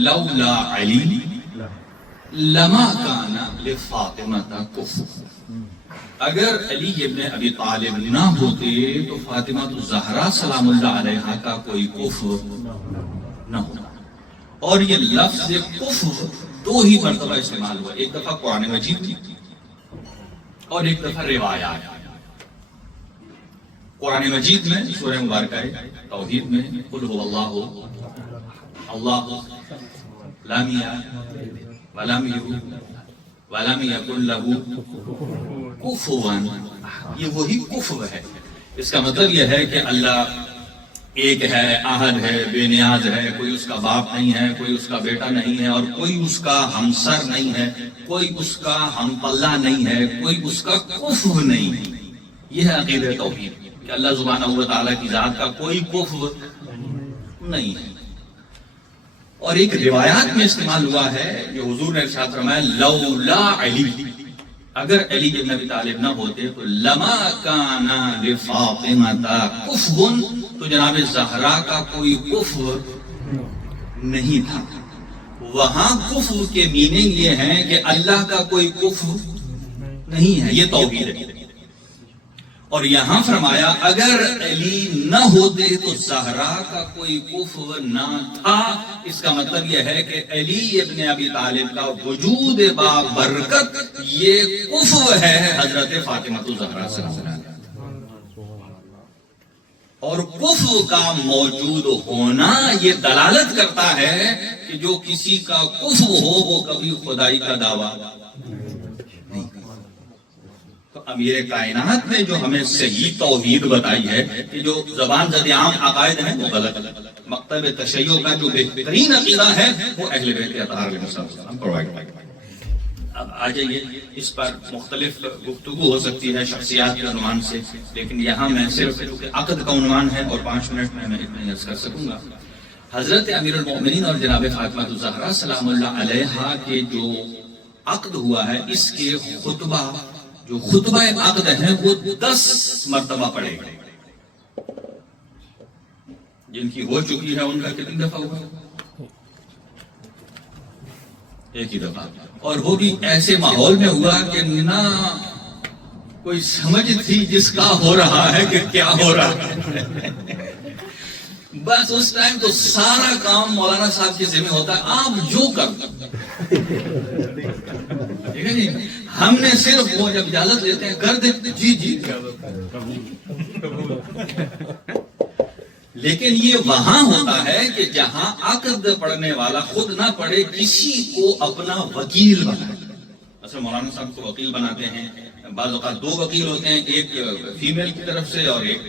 لولا علی لما کان لفاطمہ کفر، اگر علی ابن ابی طالب نہ ہوتے تو فاطمہ الزہرا سلام اللہ علیہا کا کوئی کفر نہ ہوتا۔ اور یہ لفظ کفر دو ہی مرتبہ استعمال ہوا، ایک دفعہ قرآن مجید میں اور ایک دفعہ روایات۔ قرآن مجید میں سورہ مبارکہ توحید میں قل هو اللہ اللہ لم یلد ولم یولد ولم یکن له کفوا، یہ وہی کفو ہے۔ اس کا مطلب یہ ہے کہ اللہ ایک ہے، احد ہے، بے نیاز ہے، کوئی اس کا باپ نہیں ہے، کوئی اس کا بیٹا نہیں ہے، اور کوئی اس کا ہمسر نہیں ہے، کوئی اس کا ہم پلہ نہیں ہے، کوئی اس کا کفو نہیں ہے۔ یہ ہے عقیدہ توحید کہ اللہ سبحانہ و تعالیٰ کی ذات کا کوئی کفو نہیں ہے۔ اور ایک روایات میں استعمال ہوا ہے جو حضور نے ارشاد فرمایا لولا علی، اگر علی بن ابی طالب نہ ہوتے تو لما کان لفاطمہ کفو، تو جناب زہرا کا کوئی کفر نہیں تھا۔ وہاں کفر کے میننگ یہ ہے کہ اللہ کا کوئی کفر نہیں ہے، یہ توحید ہے۔ اور یہاں فرمایا اگر علی نہ ہوتے تو زہرا کا کوئی کفر نہ تھا۔ اس کا مطلب یہ ہے کہ علی ابن ابی طالب کا وجود بابرکت یہ کفر ہے حضرت فاطمہ الزہرا سلام اللہ علیہا۔ اور کفر کا موجود ہونا یہ دلالت کرتا ہے کہ جو کسی کا کفر ہو وہ کبھی خدائی کا دعویٰ نہیں۔ تو امیر کائنات نے جو ہمیں صحیح توحید بتائی ہے کہ جو زبان زد عام عقائد ہیں وہ غلط، مکتب تشیع کا جو بہترین عقیدہ ہے وہ اہل بیت اطہار علیہ السلام پرووائڈ کرتا ہے۔ اب آ جائیے، اس پر مختلف گفتگو ہو سکتی ہے شخصیات کے عنوان سے، لیکن یہاں میں صرف عقد کا عنوان ہے اور 5 منٹ میں اتنا عرض کر سکوں گا۔ حضرت امیر المؤمنین اور جناب فاطمہ الزہرا سلام اللہ علیہا کے جو عقد ہوا ہے، اس کے خطبہ جو خطبہ عقد ہیں وہ 10 مرتبہ پڑھے گئے۔ جن کی ہو چکی ہے ان کا کتنی دفعہ ہوا؟ ایک ہی دفعہ، اور وہ بھی ایسے ماحول میں ہوا کہ نہ کوئی سمجھ تھی جس کا ہو رہا ہے کہ کیا ہو رہا ہے۔ بس اس ٹائم تو سارا کام مولانا صاحب کے ذمہ ہوتا ہے، آپ جو کر، ٹھیک ہے جی، ہم نے صرف وہ جب اجازت لیتے ہیں کر دیتے جی جی، لیکن یہ وہاں ہوتا ہے کہ جہاں عقد پڑھنے والا خود نہ پڑھے، کسی کو اپنا وکیل بنائے۔ اصل مولانا صاحب کو وکیل بناتے ہیں، بعض اوقات 2 وکیل ہوتے ہیں، ایک فیمیل کی طرف سے اور ایک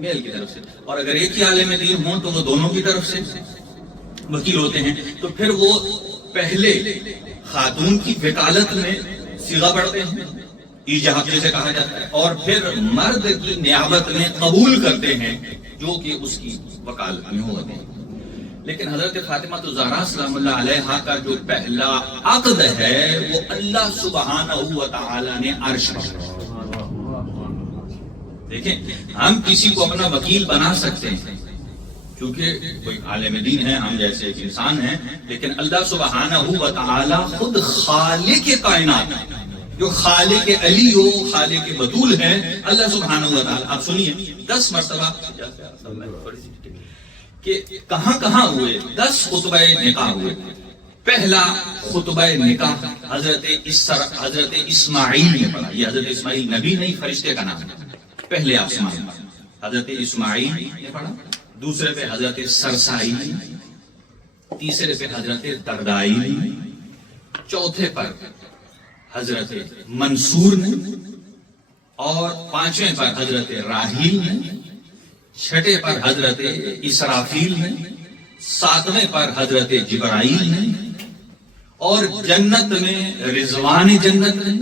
میل کی طرف سے، اور اگر ایک ہی عالم دین ہوں تو وہ دونوں کی طرف سے وکیل ہوتے ہیں۔ تو پھر وہ پہلے خاتون کی وکالت میں صیغہ پڑھتے ہیں، ایجاب جسے کہا جاتا ہے، اور پھر مرد کی نیابت میں قبول کرتے ہیں جو کہ اس کی وکالت میں ہوتے ہیں۔ لیکن حضرت فاطمہ الزہرا سلام اللہ علیہا کا جو پہلا عقد ہے وہ اللہ سبحانہ و تعالی نے عرش پر، دیکھیں ہم کسی کو اپنا وکیل بنا سکتے ہیں کیونکہ کوئی عالم دین ہے، ہم جیسے ایک انسان ہیں، لیکن اللہ سبحانہ و تعالی خود خالق کائنات ہے، جو خالق علی ہو، خالق بطول ہے اللہ سبحانہ و تعالی۔ آپ سنیے 10 مرتبہ کہ کہاں کہاں ہوئے، 10 خطبہ نکاح ہوئے۔ پہلا خطبہ نکاح حضرت اسماعیل نے پڑھا، یہ حضرت اسماعیل نبی نہیں فرشتے کا نام ہے، پہلے آسمان حضرت اسماعیل نے پڑھا، دوسرے پہ حضرت سرسائی، تیسرے پہ حضرت دردائی، چوتھے پر حضرت منصور نے، اور 5ویں پر حضرت راحیل نے، 6 پر حضرت اسرافیل نے، 7ویں پر حضرت جبرائیل نے، اور جنت میں رضوان جنت نے،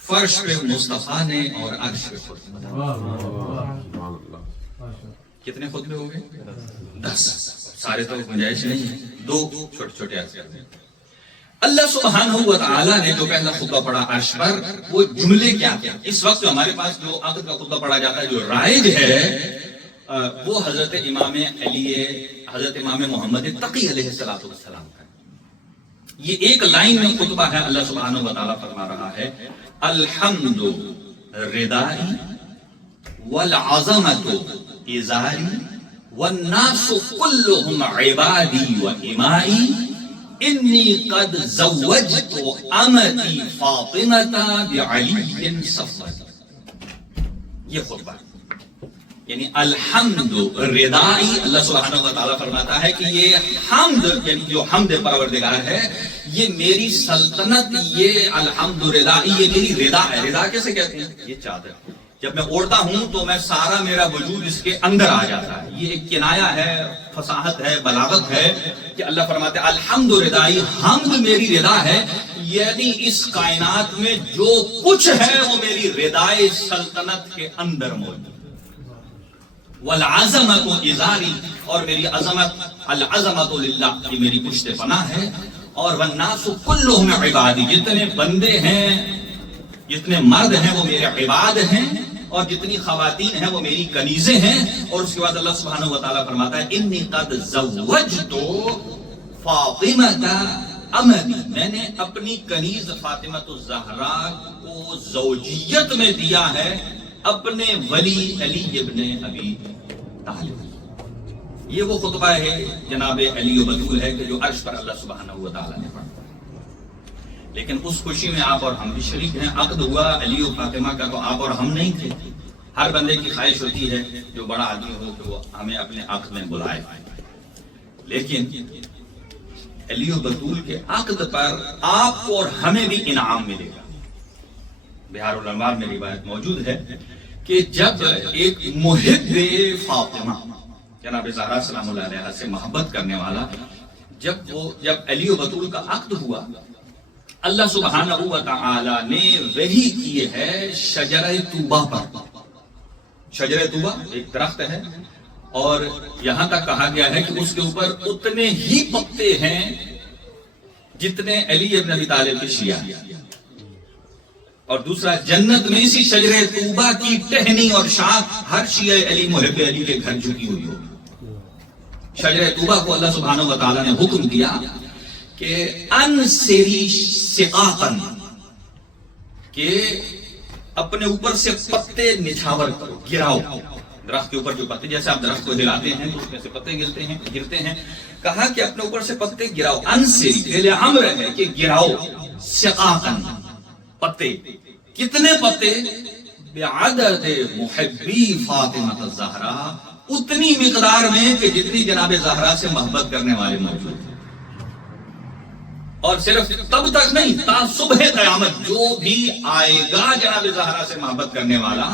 فرش پہ مصطفیٰ نے، اور عرش پہ خود۔ کتنے خطبے ہو گئے؟ 10۔ سارے تو گنجائش نہیں ہے، 2 چھوٹے چھوٹے عرض کرتے ہیں۔ اللہ سبحانہ و تعالی نے جو پہلا خطبہ پڑھا عرش پر، وہ جملے کیا کیا؟ اس وقت جو ہمارے پاس جو عقد کا خطبہ پڑھا جاتا ہے جو رائج ہے وہ حضرت امام علی، حضرت امام محمد تقی علیہ السلام کا. یہ ایک لائن میں خطبہ ہے. اللہ سبحانہ و تعالیٰ فرما رہا ہے الحمد ردائی والعظمت ازاری والناس كلهم عبادی و امائی انی قد زوجت امتی فاطمة بعلی صفوت. یہ خطبہ یعنی الحمد ردائی. اللہ سبحانہ و تعالیٰ فرماتا ہے کہ یہ حمد یعنی جو حمد پروردگار ہے یہ میری سلطنت، یہ الحمد ردائی یہ میری ردا ہے. ردا کیسے کہتے ہیں؟ یہ چادر جب میں اوڑھتا ہوں تو میں سارا میرا وجود اس کے اندر آ جاتا ہے. یہ ایک کنایا ہے، فصاحت ہے، بلاغت ہے کہ اللہ فرماتے ہیں الحمد ردائی، حمد میری ردا ہے. یعنی اس کائنات میں جو کچھ ہے وہ میری ردائے سلطنت کے اندر موجود ہے. والعظمت ازاری، اور میری عظمت العظمت للہ یہ میری پشت پناہ ہے. اور والناس کلہم عبادی، جتنے بندے ہیں جتنے مرد ہیں وہ میرے عباد ہیں، اور جتنی خواتین ہیں وہ میری کنیزیں ہیں. اور اس کے بعد اللہ سبحانہ و تعالیٰ فرماتا ہے انی قد زوجت فاطمة امتی، میں نے اپنی کنیز فاطمہ الزہرا کو زوجیت میں دیا ہے اپنے ولی علی ابن ابی طالب. یہ وہ خطبہ ہے جناب علی و بطول ہے کہ جو عرش پر اللہ سبحانہ و تعالیٰ نے پڑھا. لیکن اس خوشی میں آپ اور ہم بھی شریک ہیں. عقد ہوا علی و فاطمہ کا تو آپ اور ہم نہیں تھے. ہر بندے کی خواہش ہوتی ہے جو بڑا آدمی ہو کہ وہ ہمیں اپنے عقد میں بلائے. لیکن علی و بطول کے عقد پر آپ کو اور ہمیں بھی انعام ملے گا. بہار الانوار میں روایت موجود ہے کہ جب ایک محب فاطمہ جناب زہرا سلام اللہ علیہا سے محبت کرنے والا جب علی و بطول کا عقد ہوا، اللہ سبحانہ و تعالی نے وحی کی ہے شجرہ طوبہ پر. شجرہ طوبہ ایک درخت ہے اور یہاں تک کہا گیا ہے کہ اس کے اوپر اتنے ہی پتے ہیں جتنے علی ابن ابی طالب کے شیعہ ہیں. اور دوسرا جنت میں اسی شجرہ طوبہ کی ٹہنی اور شاخ ہر شیعہ علی محب علی کے گھر جھکی ہوئی ہوگی. شجرہ طوبہ کو اللہ سبحانہ و تعالی نے حکم دیا کہ انسری سقاقن، کہ اپنے اوپر سے پتے نچھاور کرو، گراؤ. درخت کے اوپر جو پتے، جیسے آپ درخت کو ہلاتے ہیں تو اس میں سے پتے گرتے ہیں. کہا کہ اپنے اوپر سے پتے گراؤ. انسری پہلے امر ہے کہ گراؤ سقاقن، پتے. کتنے پتے؟ بعدد محبی فاطمہ الزہرا، اتنی مقدار میں کہ جتنی جناب زہرا سے محبت کرنے والے موجود ہیں. اور صرف تب تک نہیں، تا صبح قیامت جو بھی آئے گا جناب زہرا سے محبت کرنے والا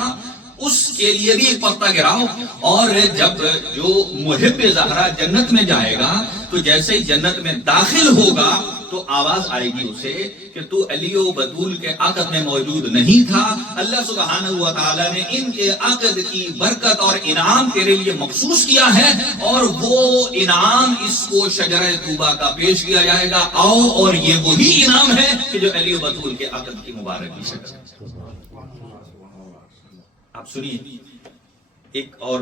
اس کے لیے بھی ایک پتا گراؤ. اور جب جو محب زہرا جنت میں جائے گا تو جیسے ہی جنت میں داخل ہوگا تو آواز آئے گی اسے کہ تو علی و بطول کے عقد میں موجود نہیں تھا. اللہ سبحانہ و تعالی نے ان کے عقد کی برکت اور انعام تیرے لیے مخصوص کیا ہے، اور وہ انعام اس کو شجرہ طوبہ کا پیش کیا جائے گا. آؤ، اور یہ وہی انعام ہے کہ جو علی و بطول کے عقد کی مبارک کی شکل. آپ سنیے ایک اور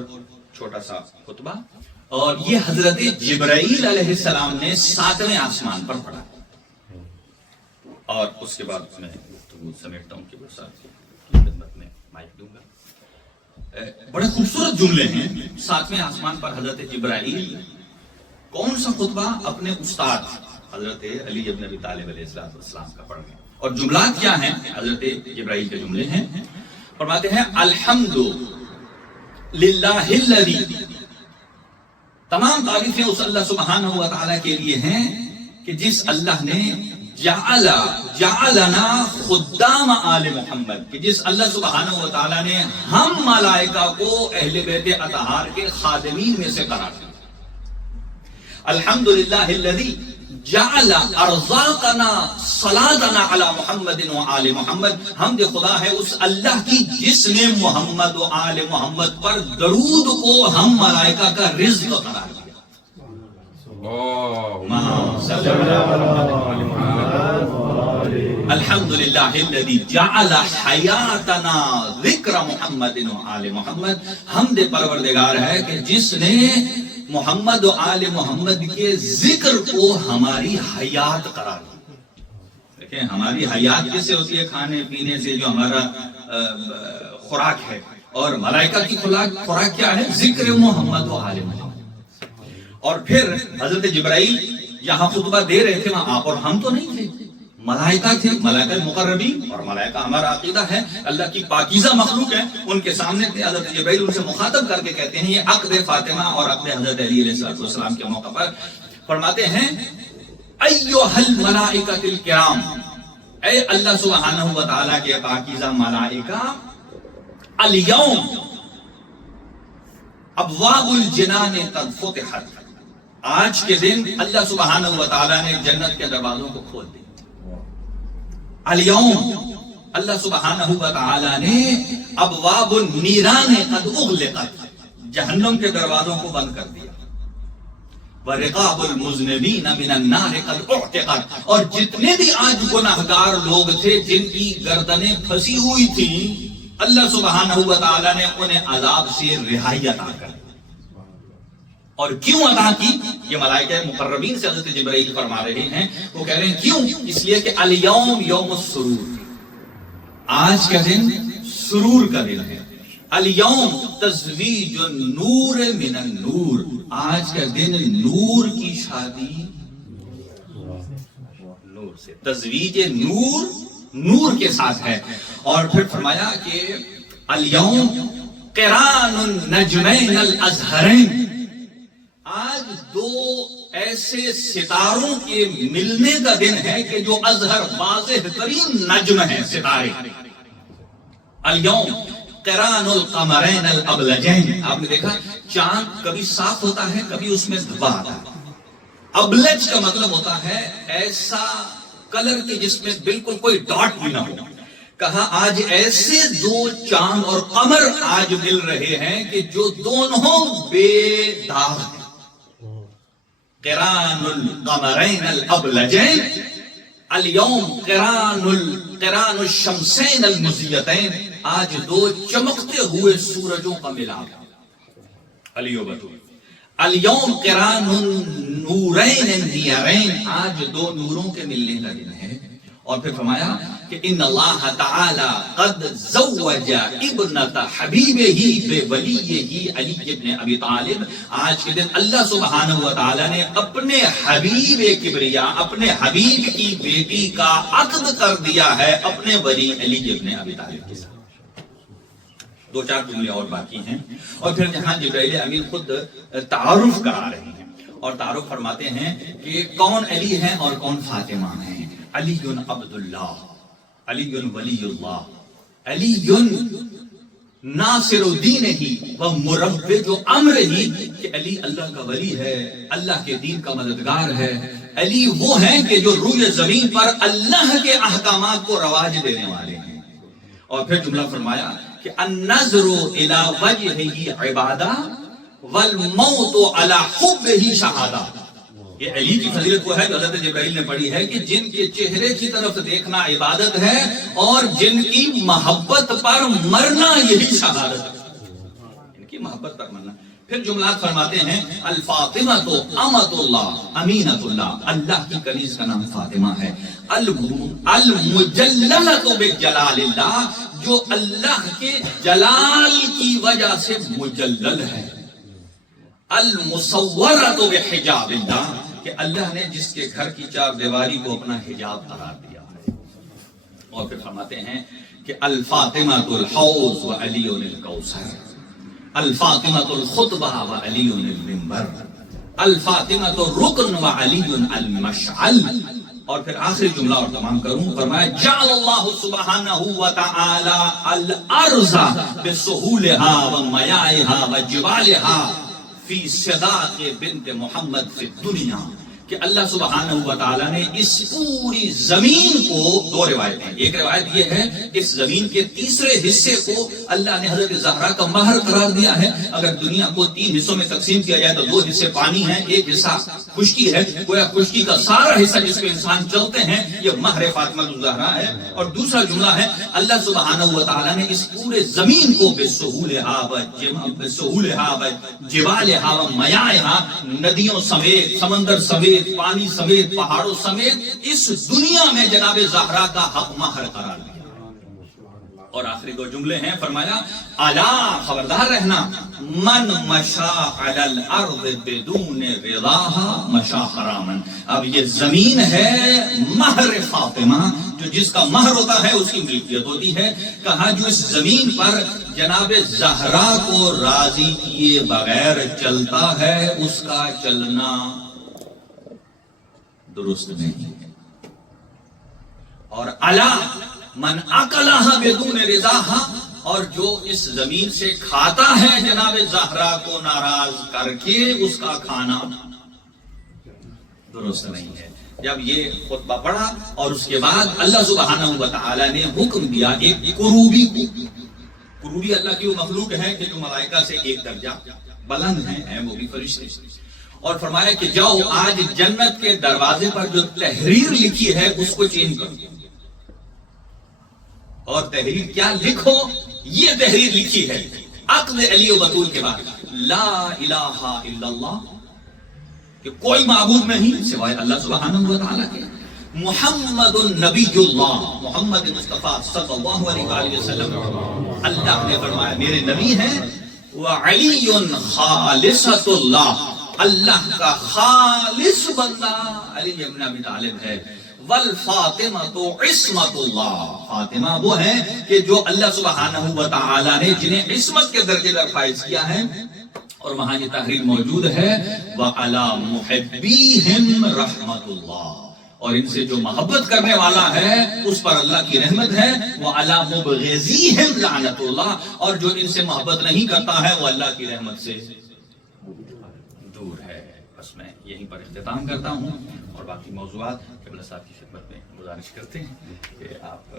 چھوٹا سا خطبہ، اور یہ حضرت جبرائیل علیہ السلام نے 7ویں آسمان پر پڑھا. اور اس کے بعد میں گفتگو سمیٹتا ہوں کہ وہ ساتھ کی خدمت میں مائک دوں گا. بڑے خوبصورت جملے ہیں. 7ویں آسمان پر حضرت جبرائیل کون سا خطبہ اپنے استاد حضرت علی ابن ابی طالب علیہ السلام کا پڑھ گئے. اور جملات کیا ہیں؟ حضرت جبرائیل کے جملے ہیں. فرماتے ہیں الحمد للہ الذی، تمام تعریفیں اس اللہ سبحانہ و تعالی کے لیے ہیں کہ جس اللہ نے جعلنا خدام آل محمد، کہ جس اللہ سبحانہ و تعالی نے ہم ملائکہ کو اہل بیت اطہار کے خادمین میں سے قرار دیا. الحمدللہ الذی جعل ارزاقنا صلاتنا علی محمد و آل محمد. حمد خدا ہے اس اللہ کی جس نے محمد و آل محمد پر درود کو ہم ملائکہ کا رزق قرار دیا. الحمدللہ الذی جعل حیاتنا ذکر محمد و آل محمد، حمد پروردگار ہے کہ جس نے محمد و آل محمد کے ذکر کو ہماری حیات قرار دیا۔ دیکھیں ہماری حیات کس سے ہوتی ہے؟ کھانے پینے سے، جو ہمارا خوراک ہے، اور ملائکہ کی خوراک کیا ہے؟ ذکر محمد و آل محمد۔ اور پھر حضرت جبرائیل یہاں خطبہ دے رہے تھے، وہاں آپ اور ہم تو نہیں تھے، ملائکہ تھے، ملائکہ مقربین، اور ملائکہ ہمارا عقیدہ ہے اللہ کی پاکیزہ مخلوق ہے، ان کے سامنے تھے۔ حضرت جبرائیل ان سے مخاطب کر کے کہتے ہیں، یہ عقد فاطمہ اور عقد حضرت علی علیہ السلام کے موقع پر فرماتے ہیں، ایھا الملائکۃ الکرام، اے اللہ سبحانہ و تعالیٰ کے پاکیزہ ملائکہ، الیوم ابواب الجنان قد فتحت، آج کے دن اللہ سبحانہ و تعالیٰ نے جنت کے دروازوں کو کھول دیا۔ الیوم، اللہ سبحانہ و تعالیٰ نے ابواب النیران قد اغلقت، جہنم کے دروازوں کو بند کر دیا۔ ورقاب المذنبین من النار قد اعتقت، اور جتنے بھی آج گناہگار لوگ تھے جن کی گردنیں پھنسی ہوئی تھیں، اللہ سبحانہ و تعالیٰ نے انہیں عذاب سے رہائی عطا کر دی۔ اور کیوں عطا کی؟ یہ ملائکہ مقربین سے حضرت جبرائیل فرما رہے ہیں، وہ کہہ رہے ہیں کیوں؟ اس لیے کہ الیوم یوم السرور، آج کا دن سرور کا دن ہے۔ الیوم تزویج النور من النور، آج کا دن نور کی شادی نور سے، تزویج نور نور کے ساتھ ہے۔ اور پھر فرمایا کہ الیوم قران النجمین الازہرین، آج دو ایسے ستاروں کے ملنے کا دن ہے کہ جو ازہر واضح ترین نجم ہیں، ستارے۔ الیوم قران القمرین الابلجین، آپ نے دیکھا چاند کبھی صاف ہوتا ہے، کبھی اس میں دھبا آتا ہے۔ ابلج کا مطلب ہوتا ہے ایسا کلر کہ جس میں بالکل کوئی ڈاٹ بھی نہ ہو۔ کہا آج ایسے دو چاند اور قمر آج مل رہے ہیں کہ جو دونوں بے داغ ہیں۔ قران القمرین الابلجین، الیوم قران الشمسین المضیتین، آج دو چمکتے ہوئے سورجوں کا ملاپ۔ الیوم قران النورین النیرین، آج دو نوروں کے ملنے کا دن ہے۔ اور پھر فرمایا کہ ان اللہ تعالی قد زوج ابنۃ حبیبہ بولیہ علی ابن ابی طالب، آج کے دن اللہ سبحانہ و تعالی نے اپنے حبیب کبریا، اپنے حبیب کی بیٹی کا عقد کر دیا ہے اپنے ولی علی ابن ابی طالب کے ساتھ۔ دو چار جملے اور باقی ہیں۔ اور پھر جہاں جبرائیل امین خود تعارف کرا رہے ہیں اور تعارف فرماتے ہیں کہ کون علی ہیں اور کون فاطمہ ہیں۔ علی عبداللہ، علی ولی اللہ، علی ناصر الدین ہی و مربد امر ہی، کہ علی اللہ کا ولی ہے، اللہ کے دین کا مددگار ہے۔ علی وہ ہیں کہ جو روئے زمین پر اللہ کے احکامات کو رواج دینے والے ہیں۔ اور پھر جملہ فرمایا کہ النظر الی وجہہ عبادہ والموت علی حبہ شہادہ، یہ علی کی فضیلت وہ ہے جو حضرت جبرائیل نے پڑھی ہے کہ جن کے چہرے کی طرف دیکھنا عبادت ہے اور جن کی محبت پر مرنا یہی شہادت ہے، ان کی محبت پر مرنا۔ پھر جملات فرماتے ہیں الفاطمہ تو امۃ اللہ امینۃ اللہ، اللہ کی کنیز کا نام فاطمہ ہے۔ المجللۃ بجلال اللہ، جو اللہ کے جلال کی وجہ سے مجلل ہے۔ المصورۃ بحجاب اللہ، کہ اللہ نے جس کے گھر کی چار دیواری کو اپنا حجاب قرار دیا ہے۔ اور پھر فرماتے ہیں کہ الفاطمہ الحوض و علی الکوثر، الفاطمہ الخطبہ و علی المنبر، الفاطمہ الرکن و علی المشعل۔ اور پھر آخری جملہ اور تمام کروں، فرمایا جعل اللہ سبحانہ و تعالی الارض بسہولہا و میائہا و جبالہا فی صداق بنت محمد فی الدنیا، کہ اللہ سبحانہ و تعالیٰ نے اس پوری زمین کو دو روایتیں، ایک روایت یہ ہے اس زمین کے تیسرے حصے کو اللہ نے حضرت زہرا کا مہر قرار دیا ہے. اگر دنیا کو 3 حصوں میں تقسیم کیا جائے تو 2 حصے پانی ہیں، ایک حصہ خشکی ہے. گویا خشکی کا سارا حصہ جس پہ انسان چلتے ہیں یہ مہر فاطمہ الزہرا ہے. اور دوسرا جملہ ہے اللہ سبحانہ و تعالیٰ نے اس پورے زمین کو بسہولہا و جبالہا و میاہا، ندیوں سمیت، سمندر سمیت، پانی سمیت، پہاڑوں سمیت اس دنیا میں جناب زہرا کا حق مہر قرار دیا. اور آخری 2 جملے ہیں، فرمایا الا، خبردار رہنا، من مشا علی الارض بدون رضاها مشا حراما. اب یہ زمین ہے مہر فاطمہ، جو جس کا مہر ہوتا ہے اس کی ملکیت ہوتی ہے. کہا جو اس زمین پر جناب زہرا کو راضی کیے بغیر چلتا ہے اس کا چلنا درست نہیں ہے. اور الا من اکلھا بدون رضاھا، اور جو اس زمین سے کھاتا ہے جناب زہرا کو ناراض کر کے اس کا کھانا درست نہیں ہے. جب یہ خطبہ پڑھا اور اس کے بعد اللہ سبحانہ و تعالی نے حکم دیا ایک کروبی کو. کروبی اللہ کی وہ مخلوق ہے کہ جو ملائکہ سے 1 درجہ بلند ہیں، وہ بھی فرشتے. اور فرمایا کہ جاؤ آج جنت کے دروازے پر جو تحریر لکھی ہے اس کو چینج کرو. اور تحریر کیا لکھو؟ یہ تحریر لکھی ہے عقد علی و بطول کے بعد، لا الہ الا اللہ، کہ کوئی معبود نہیں سوائے اللہ سبحانہ و تعالیٰ کے، محمد النبی اللہ، محمد مصطفیٰ صلی اللہ علیہ وآلہ وسلم اللہ نے فرمایا میرے نبی ہیں. وعلی خالصۃ اللہ، اللہ کا خالص بندہ علی بن ابی طالب ہے. والفاطمۃ عصمۃ اللہ، فاطمہ وہ ہے کہ جو اللہ سبحانہ و تعالی نے جنہیں عصمت کے درجے پر فائز کیا ہے. اور وہاں یہ تحریر موجود ہے وعلی محبیہم رحمۃ اللہ، اور ان سے جو محبت کرنے والا ہے اس پر اللہ کی رحمت ہے. وعلی مبغضیہم لعنۃ اللہ، اور جو ان سے محبت نہیں کرتا ہے وہ اللہ کی رحمت سے دور ہے. بس میں یہیں پر اختتام کرتا ہوں اور باقی موضوعات قبلہ صاحب کی خدمت میں گزارش کرتے ہیں کہ آپ